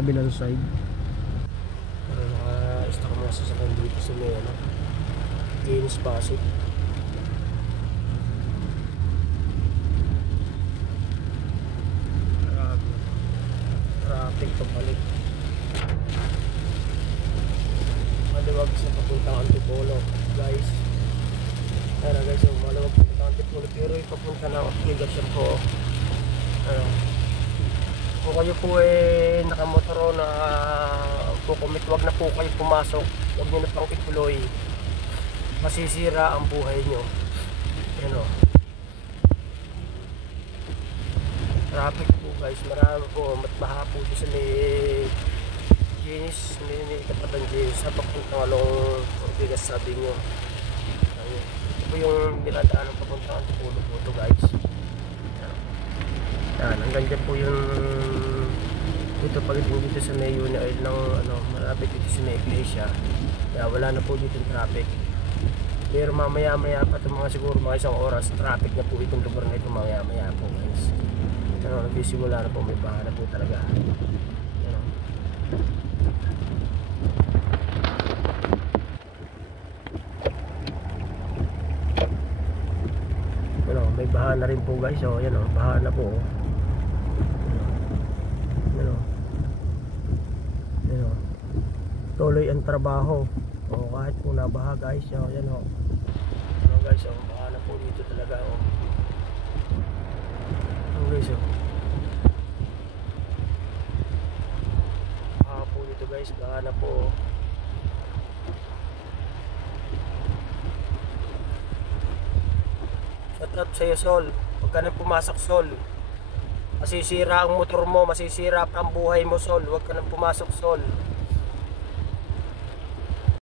kabilang side. Pero naka-stock mga sasakyan dito sa may ano, Gaines Pasig. Traffic pabalik. Maluwag sa papuntang Antipolo guys. Ayan guys, so maluwag papuntang Antipolo pero yung papunta ng Ortigas po. Kung kayo po nakamotoro na kukumit, wag na po kayo pumasok, wag nyo na pang ituloy, masisira ang buhay nyo. Yan o, traffic po guys, marami po, maha po sa may Gaines, may kataban Gaines sa papuntang along Ortigas sabi nyo. Ito po yung dinadaanan papuntang Antipolo po ito guys. Yan, hanggang dyan po yung dito pagdating dito sa may Uni Oil ng ano, malapit dito sa may iglesia. Kaya wala na po dito yung traffic. Pero mamaya pa ito mga siguro mga isang oras, traffic na po itong lugar na ito mamaya po guys. Pero nagsisimula na po, may baha na po talaga. Yan. Ano, may baha na rin po guys. So yan o, baha na po. Tuloy ang trabaho o kahit po nabaha guys. So yan o, ano guys, o baha na po dito talaga o. Ano guys o, baha po dito guys, baha na po. Shut up sa'yo Sol, huwag ka nang pumasok Sol, masisira ang motor mo, masisira ang buhay mo Sol, huwag ka nang pumasok Sol.